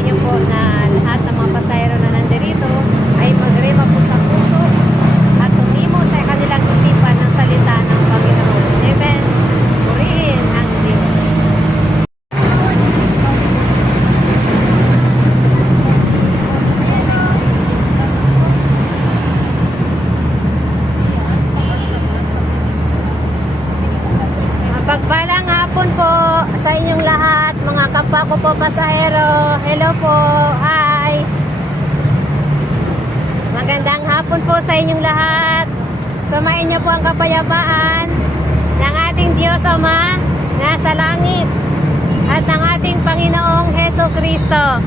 inyo po na lahat ng mga pasahero na nandirito ay magrema po sa puso at tumimo sa kanilang isipan ng salita ng Panginoon. Amen. Purihin ang Diyos. Pagpalang hapon po sa inyong lahat, mga kapwa ko po pasahero. Hello po, hi. Magandang hapon po sa inyong lahat. Sumain niyo po ang kapayapaan ng ating Diyos Ama na sa langit at ng ating Panginoong Heso Kristo.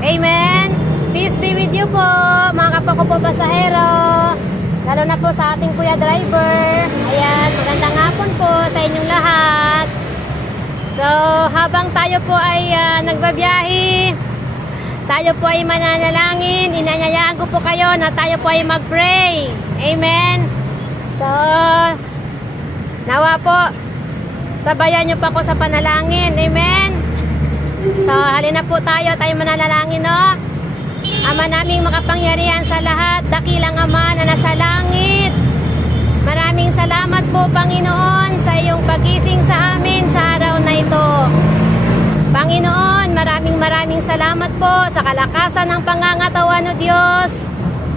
Amen. Peace be with you po, mga kapwa ko po pasahero. Lalo na po sa ating kuya driver. Ayan, magandang hapon po sa inyong lahat. So, habang tayo po ay nagbabiyahe, tayo po ay mananalangin, inanyayaan ko po kayo na tayo po ay mag-pray. Amen. So, nawa po, sabayan nyo pa ko sa panalangin. Amen. So, halina po tayo mananalangin, no? Ama naming makapangyarihan sa lahat, dakilang Ama na nasa langit. Maraming salamat po, Panginoon, sa iyong pagising sa amin sa araw na ito. Panginoon, maraming salamat po sa kalakasan ng pangangatawan, o Diyos.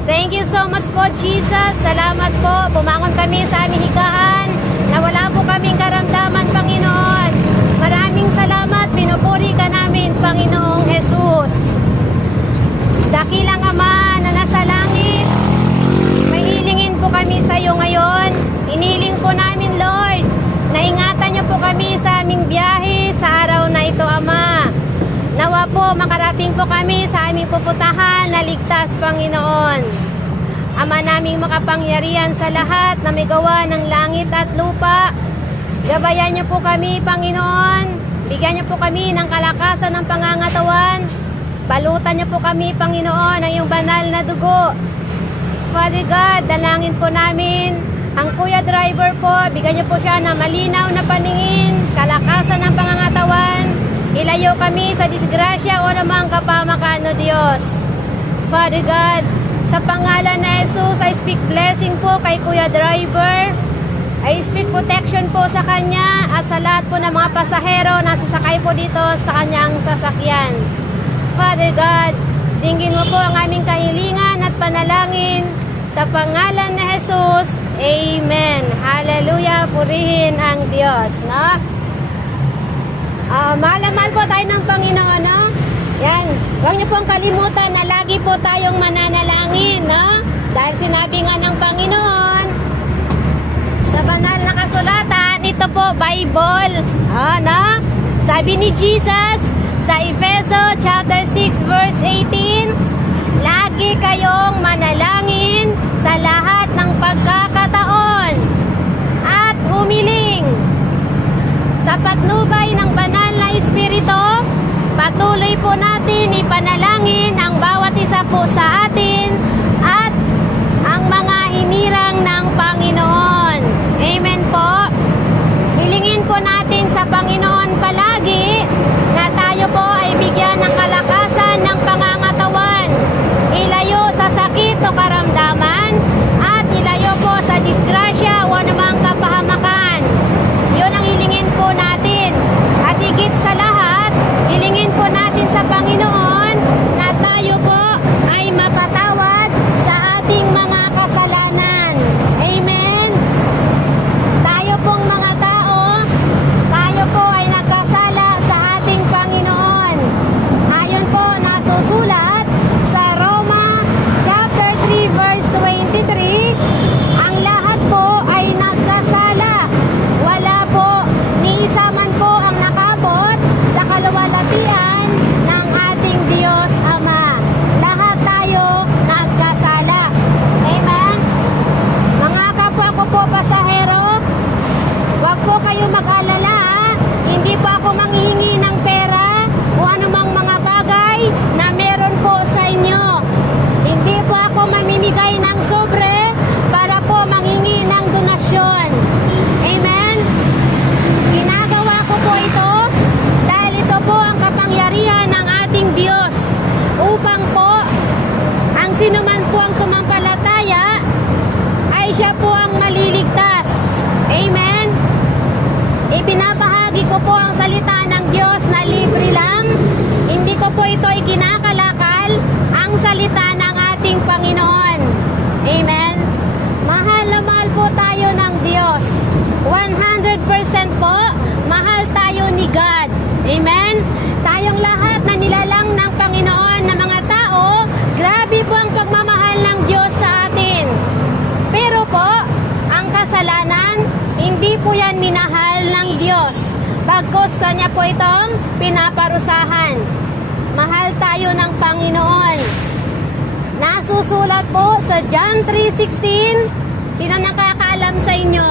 Thank you so much po, Jesus. Salamat po, bumangon kami sa aming higaan na wala po kaming karamdaman, Panginoon. Maraming salamat, pinupuri ka namin, Panginoong Jesus. Dakilang Ama na nasa langit, may hilingin po kami sa iyo ngayon. Iniling po namin, Lord, na ingatan niyo po kami sa aming biyahe sa araw na ito, Ama. Nawa po makarating po kami sa aming puputahan na ligtas, Panginoon. Ama naming makapangyarihan sa lahat na may gawa ng langit at lupa, gabayan niyo po kami, Panginoon. Bigyan niyo po kami ng kalakasan ng pangangatawan. Balutan niyo po kami, Panginoon, ng iyong banal na dugo. Father God, dalangin po namin ang kuya driver po. Bigyan niyo po siya ng malinaw na paningin, kalakasan ng pangangatawan. Ilayo kami sa disgrasya o namang kapamakan, o Diyos. Father God, sa pangalan na Jesus, I speak blessing po kay kuya driver. I speak protection po sa kanya at sa lahat po ng mga pasahero na sasakay po dito sa kanyang sasakyan. Father God, dinggin mo po ang aming kahilingan at panalangin sa pangalan ni Jesus. Amen. Hallelujah. Purihin ang Diyos. No? Mahal na mahal po tayo ng Panginoon. No? Yan. Huwag niyo pong kalimutan na lagi po tayong mananalangin. No? Dahil sinabi nga ng Panginoon sa banal na kasulatan, ito po, Bible. No? Sabi ni Jesus sa Efeso chapter 6 verse 18, lagi kayong manalangin sa lahat ng pagkakataon at humiling sa patnubay ng banal na Espiritu. Patuloy po natin ipanalangin ang bawat isa po sa atin at ang mga hinirang ng Panginoon. Amen po. Hilingin po natin sa Panginoon palagi na tayo po ay bigyan ng kalakasan ng pangangatawan, ilayo sa sakit o karamdaman, at ilayo po sa disgrasya o anumang kapahamakan. Yun ang hilingin po natin. At higit sa lahat, hilingin po natin sa Panginoon na tayo po ay mapatawad sa ating mga kasalanan. Amen. Tayo pong mga tao, tayo po ay nagkasala sa ating Panginoon. Ayon po nasusulat sa Roma chapter 3 verse 23, ang lahat po ay nagkasala. Wala po ni isa man po ang nakabot sa kaluwalhatian ng ating Diyos Ama. Lahat tayo nagkasala. Amen. Mga kapwa ko po pasahero, huwag po kayo mag-alala. Hindi po ako manghihingi ng pera o anumang mga bagay na meron po Hindi ko po ito ikinakalakal ang salita ng ating Panginoon. Amen. Mahal na mahal po tayo ng Diyos. 100% po, mahal tayo ni God. Amen. Tayong lahat na nilalang ng Panginoon na mga tao, grabe po ang pagmamahal ng Diyos sa atin. Pero po, ang kasalanan, hindi po yan minahal ng Diyos. Bagkus kanya po itong pinaparusahan. Mahal tayo ng Panginoon. Nasusulat po sa John 3:16. Sino nakakaalam sa inyo?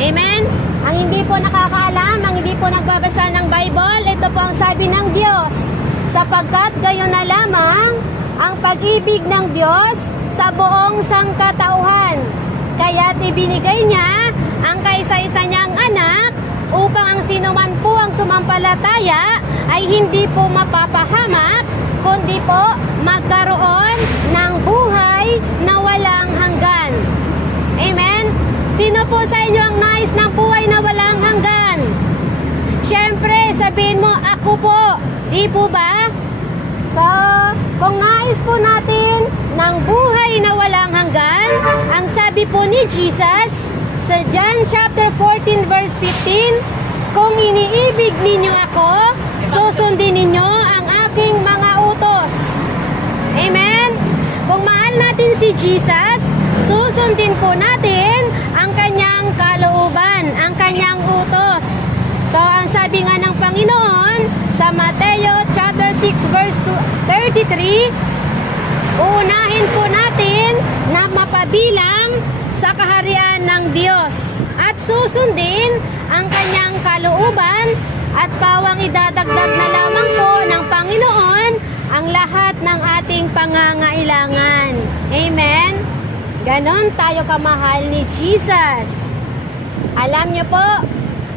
Amen? Ang hindi po nakakaalam, ang hindi po nagbabasa ng Bible, ito po ang sabi ng Diyos. Sapagkat gayon na lamang ang pag-ibig ng Diyos sa buong sangkatauhan. Kaya't ibinigay niya ang kaisa-isa niyang anak upang ang sinuman po ang sumampalataya ay hindi po mapapahamak, kundi po magkaroon ng buhay na walang hanggan. Amen? Sino po sa inyo ang nais ng buhay na walang hanggan? Siyempre, sabihin mo, ako po. Di po ba? So, kung nais po natin ng buhay na walang hanggan, ang sabi po ni Jesus sa John chapter 14 verse 15, kung iniibig ninyo ako, susundin ninyo ang aking mga utos. Amen? Kung mahal natin si Jesus, susundin po natin ang kanyang kalooban, ang kanyang utos. So, ang sabi nga ng Panginoon sa Mateo chapter 6 verse 33, uunahin po natin na mapabilang sa kaharian ng Diyos at susundin ang kanyang kalooban at pawang idadagdag na lamang po ng Panginoon ang lahat ng ating pangangailangan. Amen? Ganon tayo kamahal ni Jesus. Alam niyo po,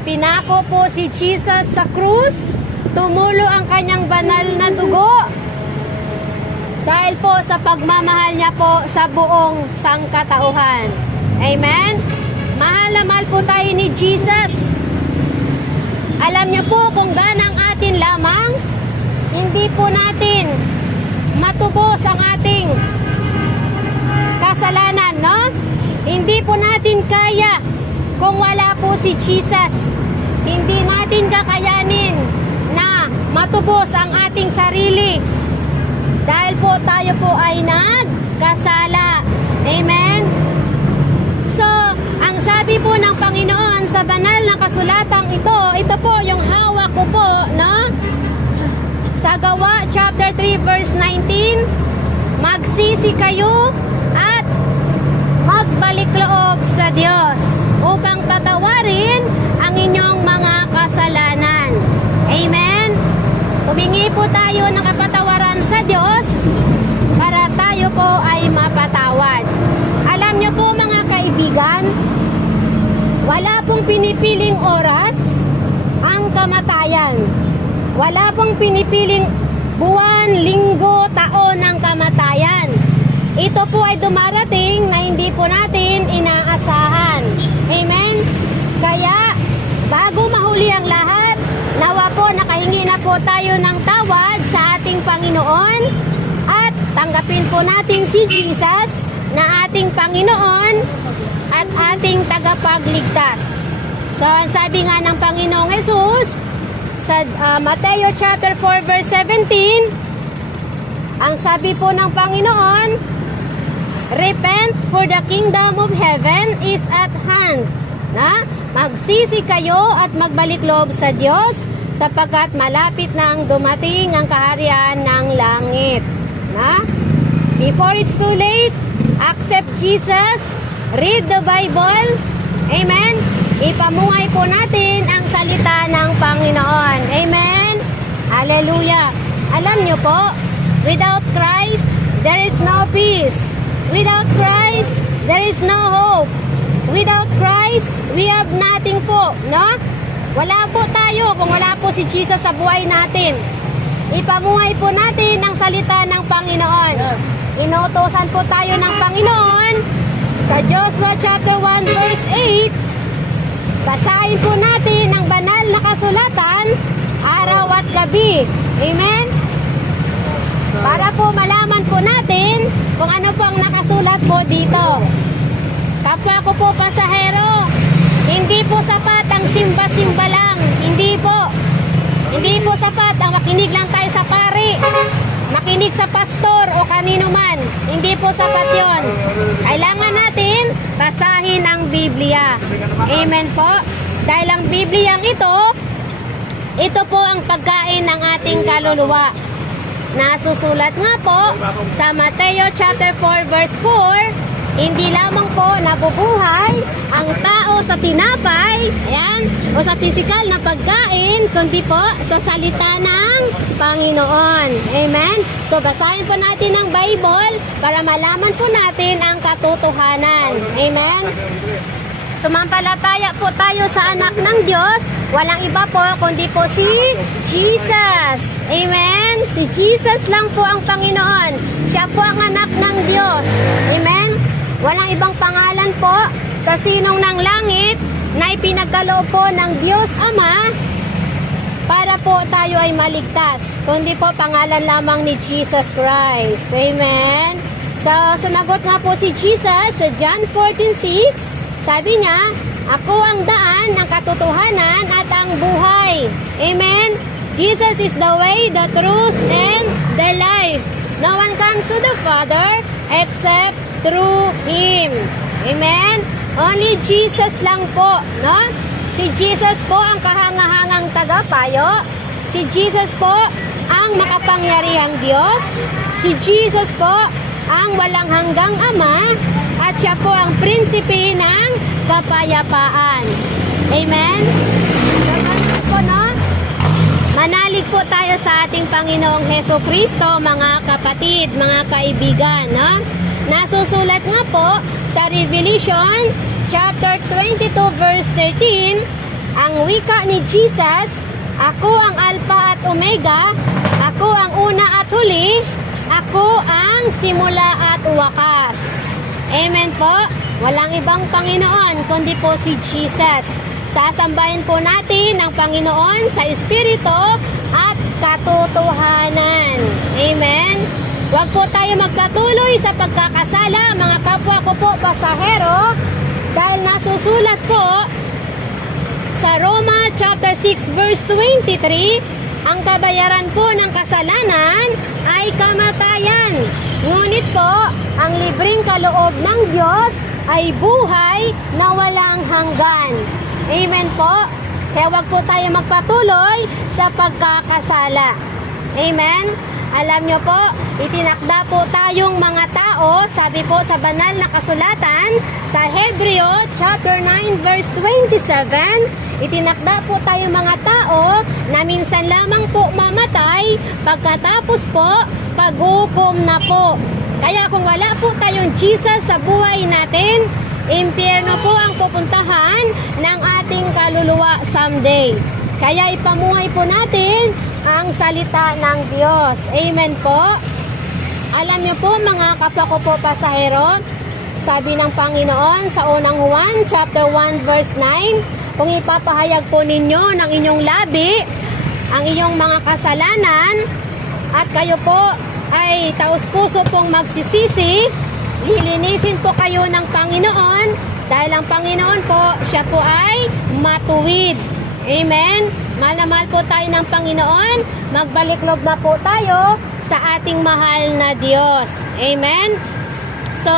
pinako po si Jesus sa krus, tumulo ang kanyang banal na dugo dahil po sa pagmamahal niya po sa buong sangkatauhan. Amen? Mahal na mahal po tayo ni Jesus. Alam niyo po kung ganang atin lamang, hindi po natin matubos ang ating kasalanan, no? Hindi po natin kaya kung wala po si Jesus. Hindi natin kakayanin na matubos ang ating sarili dahil po tayo po ay nagkasala. Amen? So, ang sabi po ng Panginoon sa banal na kasulatang ito po yung hawak ko po, no? Sa Gawa chapter 3 verse 19, magsisi kayo at magbalik loob sa Diyos upang patawarin ang inyong mga kasalanan. Amen? Humingi po tayo ng kapatawaran sa Diyos para tayo po ay mapatawad. Alam niyo po mga kaibigan, wala pong pinipiling oras ang kamatayan. Wala pong pinipiling buwan, linggo, taon ng kamatayan. Ito po ay dumarating na hindi po natin inaasahan. Amen? Kaya, bago mahuli ang lahat, nawa po nakahingi na po tayo ng tawad sa ating Panginoon at tanggapin po natin si Jesus na ating Panginoon at ating tagapagligtas. So, sabi nga ng Panginoong Jesus sa Mateo chapter 4 verse 17, ang sabi po ng Panginoon, repent for the kingdom of heaven is at hand. Na? Magsisi kayo at magbalik loob sa Diyos sapagkat malapit na ang dumating ang kaharian ng langit. Na? Before it's too late, accept Jesus, read the Bible. Amen? Ipamuhay po natin ang salita ng Panginoon. Amen? Hallelujah. Alam niyo po, without Christ, there is no peace. Without Christ, there is no hope. Without Christ, we have nothing po, no? Wala po tayo kung wala po si Jesus sa buhay natin. Ipamuhay po natin ang salita ng Panginoon. Inuutosan po tayo ng Panginoon sa Joshua chapter 1 verse 8. Basahin po natin ang banal na kasulatan araw at gabi. Amen? Para po malaman po natin kung ano po ang nakasulat po dito. Kapwa ko po pasahero, hindi po sapat ang simba-simba lang. Hindi po. Hindi po sapat ang makinig lang tayo sa pari, makinig sa pastor o kanino man. Hindi po sapat yon. Kailangan natin basahin ang Biblia. Amen po. Dahil ang Bibliang ito po ang pagkain ng ating kaluluwa. Nasusulat nga po sa Mateo chapter 4 verse 4, hindi lamang po nabubuhay ang tao sa tinapay, ayan, o sa pisikal na pagkain, kundi po sa salita ng Panginoon. Amen? So basahin po natin ang Bible para malaman po natin ang katotohanan. Amen? Sumampalataya po tayo sa anak ng Diyos. Walang iba po kundi po si Jesus. Amen? Si Jesus lang po ang Panginoon. Siya po ang anak ng Diyos. Amen? Walang ibang pangalan po sa sinong ng langit na ipinagkaloob po ng Diyos Ama para po tayo ay maligtas. Kundi po pangalan lamang ni Jesus Christ. Amen? So, sumagot nga po si Jesus sa John 14:6. Sabi niya, ako ang daan, ang katotohanan at ang buhay. Amen? Jesus is the way, the truth, and the life. No one comes to the Father except through Him. Amen? Only Jesus lang po, no? Si Jesus po ang kahangahangang tagapayo. Si Jesus po ang makapangyarihang Diyos. Si Jesus po ang walang hanggang Ama. At siya po ang prinsipe ng kapayapaan. Amen? So, po, no? Manalig po tayo sa ating Panginoong Heso Kristo, mga kapatid, mga kaibigan, no? Nasusulat nga po sa Revelation chapter 22 verse 13, ang wika ni Jesus, ako ang Alpha at Omega, ako ang una at huli, ako ang simula at wakas. Amen po. Walang ibang Panginoon kundi po si Jesus. Sasambahin po natin ang Panginoon sa Espiritu at katotohanan. Amen. Huwag po tayo magpatuloy sa pagkakasala, mga kapwa ko po pasahero, dahil nasusulat po sa Roma chapter 6 verse 23, ang kabayaran po ng kasalanan ay kamatayan. Ngunit po, ang libreng kaloob ng Diyos ay buhay na walang hanggan. Amen po. Kaya wag po tayo magpatuloy sa pagkakasala. Amen. Alam nyo po, itinakda po tayong mga tao, sabi po sa banal na kasulatan, sa Hebreo chapter 9 verse 27, itinakda po tayong mga tao na minsan lamang po mamatay, pagkatapos po, paghukom na po. Kaya kung wala po tayong Jesus sa buhay natin, impyerno po ang pupuntahan ng ating kaluluwa someday. Kaya ipamuhay po natin ang salita ng Diyos. Amen po. Alam niyo po mga kapwa ko po pasahero, sabi ng Panginoon sa unang Juan chapter 1 verse 9, kung ipapahayag po ninyo ng inyong labi ang inyong mga kasalanan at kayo po ay taos-puso pong magsisisi, lilinisin po kayo ng Panginoon dahil ang Panginoon po, siya po ay matuwid. Amen? Mahal na mahal po tayo ng Panginoon. Magbalik-loob na po tayo sa ating mahal na Diyos. Amen? So,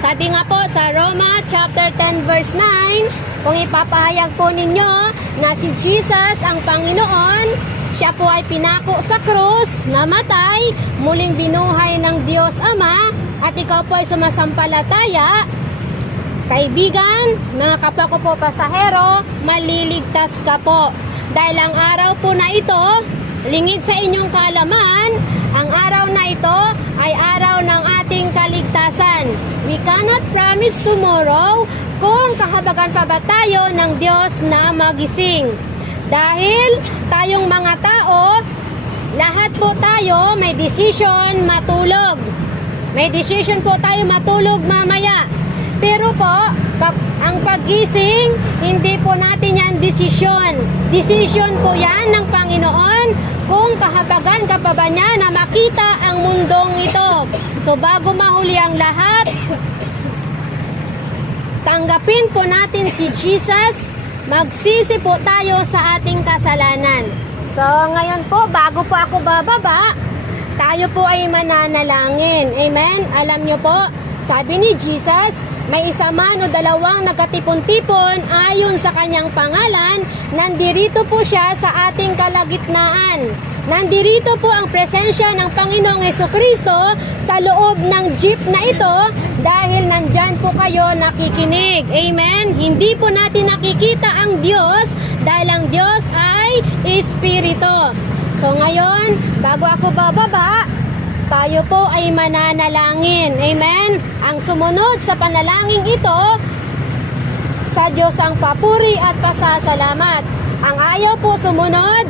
sabi nga po sa Roma chapter 10 verse 9, kung ipapahayag po ninyo na si Jesus ang Panginoon, siya po ay pinako sa krus, namatay, muling binuhay ng Diyos Ama, at ikaw po ay sumasampalataya, kaibigan, mga kapwa ko po pasahero, maliligtas ka po. Dahil ang araw po na ito, lingid sa inyong kaalaman, ang araw na ito ay araw ng ating kaligtasan. We cannot promise tomorrow kung kahabagan pa ba tayo ng Diyos na magising. Dahil tayong mga tao, lahat po tayo may decision matulog. May decision po tayo matulog mamaya. Pero po, Ang paggising, hindi po natin yan desisyon. Desisyon po yan ng Panginoon kung kahabagan ka pa ba niya na makita ang mundong ito. So bago mahuli ang lahat, tanggapin po natin si Jesus, magsisi po tayo sa ating kasalanan. So ngayon po, bago po ako bababa, tayo po ay mananalangin. Amen? Alam nyo po, sabi ni Jesus, may isa man o dalawang nagkatipon-tipon ayon sa kanyang pangalan, nandirito po siya sa ating kalagitnaan. Nandirito po ang presensya ng Panginoong Hesukristo sa loob ng jeep na ito dahil nandyan po kayo nakikinig. Amen? Hindi po natin nakikita ang Diyos dahil ang Diyos ay Espiritu. So ngayon, bago ako bababa, tayo po ay mananalangin. Amen? Ang sumunod sa panalangin ito, sa Diyos ang papuri at pasasalamat. Ang ayaw po sumunod,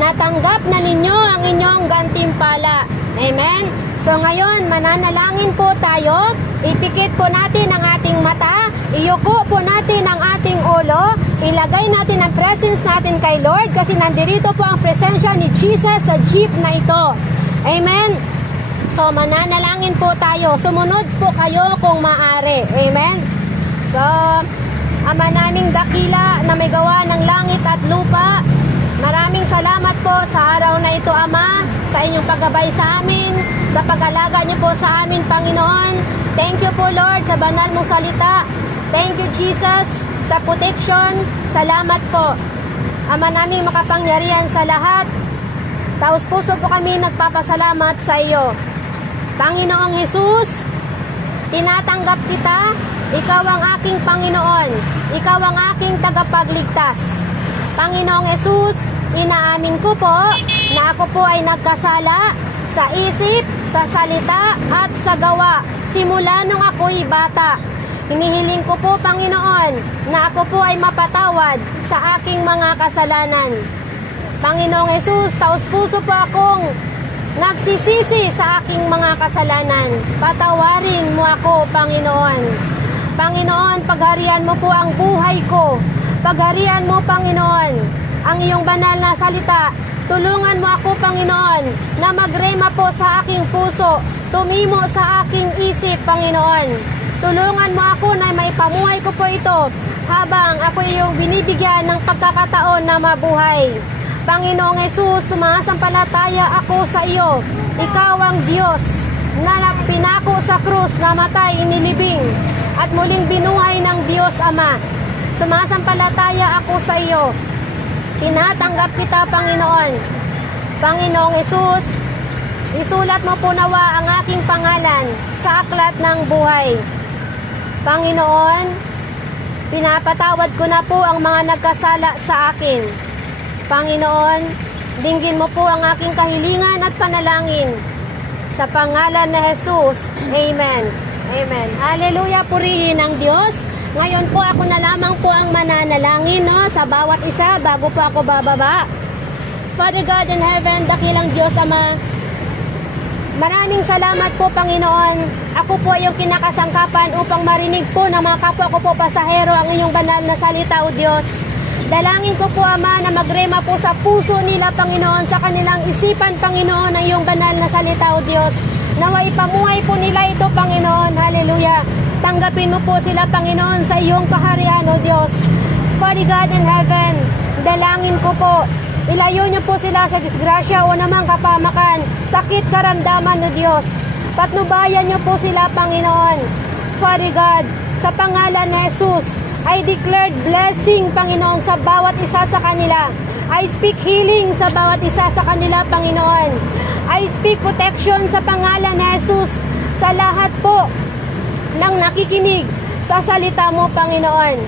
natanggap na ninyo ang inyong gantimpala. Amen? So ngayon, mananalangin po tayo. Ipikit po natin ang ating mata. Iyuko po natin ang ating ulo. Ilagay natin ang presence natin kay Lord kasi nandirito po ang presensya ni Jesus sa jeep na ito. Amen? So, mananalangin po tayo. Sumunod po kayo kung maaari. Amen? So, Ama naming dakila na may gawa ng langit at lupa, maraming salamat po sa araw na ito, Ama, sa inyong paggabay sa amin, sa pag-alaga niyo po sa amin, Panginoon. Thank you po, Lord, sa banal mong salita. Thank you, Jesus, sa protection. Salamat po. Ama naming makapangyarihan sa lahat, taos puso po kami nagpapasalamat sa iyo. Panginoong Jesus, tinatanggap kita. Ikaw ang aking Panginoon. Ikaw ang aking tagapagligtas. Panginoong Jesus, inaamin ko po na ako po ay nagkasala sa isip, sa salita at sa gawa simula nung ako'y bata. Hinihiling ko po, Panginoon, na ako po ay mapatawad sa aking mga kasalanan. Panginoong Jesus, taos puso po akong nagsisisi sa aking mga kasalanan. Patawarin mo ako, Panginoon. Panginoon, pagharian mo po ang buhay ko. Pagharian mo, Panginoon, ang iyong banal na salita. Tulungan mo ako, Panginoon, na magrema po sa aking puso. Tumimo sa aking isip, Panginoon. Tulungan mo ako na maipamuhay ko po ito habang ako iyong binibigyan ng pagkakataon na mabuhay. Panginoong Jesus, sumasampalataya ako sa iyo. Ikaw ang Diyos na pinako sa krus, namatay, inilibing, at muling binuhay ng Diyos Ama. Sumasampalataya ako sa iyo. Tinatanggap kita, Panginoon. Panginoong Jesus, isulat mo po nawa ang aking pangalan sa aklat ng buhay. Panginoon, pinapatawad ko na po ang mga nagkasala sa akin. Panginoon, dinggin mo po ang aking kahilingan at panalangin. Sa pangalan na Jesus, Amen. Amen. Hallelujah, purihin ang Diyos. Ngayon po ako na lamang po ang mananalangin, no, sa bawat isa bago po ako bababa. Father God in heaven, dakilang Diyos Ama, maraming salamat po, Panginoon. Ako po ay yung kinakasangkapan upang marinig po ng mga kapwa ko po pasahero ang inyong banal na salita, O Diyos. Dalangin ko po, Ama, na magrema po sa puso nila, Panginoon, sa kanilang isipan, Panginoon, ang iyong banal na salita, O Diyos. Naway pamuhay po nila ito, Panginoon. Hallelujah. Tanggapin mo po sila, Panginoon, sa iyong kaharian, O Diyos. Father God in heaven, dalangin ko po, ilayo niyo po sila sa disgrasya o namang kapamakan, sakit, karamdaman, O Diyos. Patnubayan niyo po sila, Panginoon. Father God, sa pangalan ni Jesus, I declared blessing, Panginoon, sa bawat isa sa kanila. I speak healing sa bawat isa sa kanila, Panginoon. I speak protection sa pangalan ni Jesus sa lahat po ng nakikinig sa salita mo, Panginoon.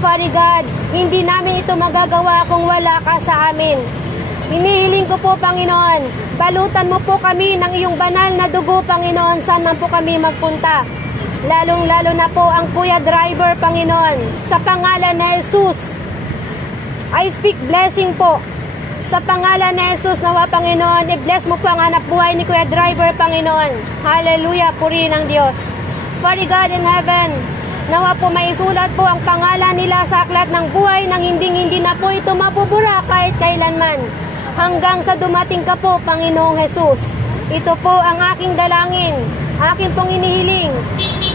Father God, hindi namin ito magagawa kung wala ka sa amin. Hinihiling ko po, Panginoon, balutan mo po kami ng iyong banal na dugo, Panginoon, saan man po kami magpunta. Lalong-lalo na po ang Kuya Driver, Panginoon. Sa pangalan ni Jesus, I speak blessing po. Sa pangalan ni Jesus, nawa, Panginoon, i-bless mo po ang hanap buhay ni Kuya Driver, Panginoon. Hallelujah, purihin ang Diyos. Father God in heaven, Nawa po maisulat po ang pangalan nila sa aklat ng buhay nang hindi na po ito mabubura kahit kailanman. Hanggang sa dumating ka po, Panginoong Jesus. Ito po ang aking dalangin, aking pong inihiling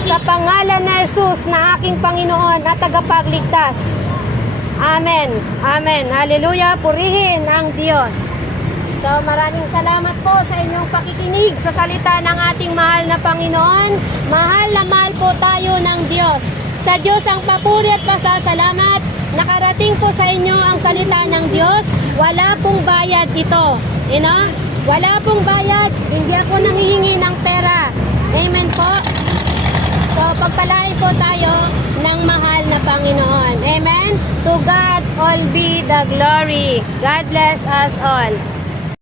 sa pangalan na Jesus na aking Panginoon at tagapagligtas. Amen. Amen. Hallelujah. Purihin ang Diyos. So maraming salamat po sa inyong pakikinig sa salita ng ating mahal na Panginoon. Mahal na mahal po tayo ng Diyos. Sa Diyos ang papuri at pasasalamat. Nakarating po sa inyo ang salita ng Diyos. Wala pong bayad ito. You know? Wala pong bayad. Hindi ako nanghihingi ng pera. Amen po. So pagpalain po tayo ng mahal na Panginoon. Amen. To God all be the glory. God bless us all.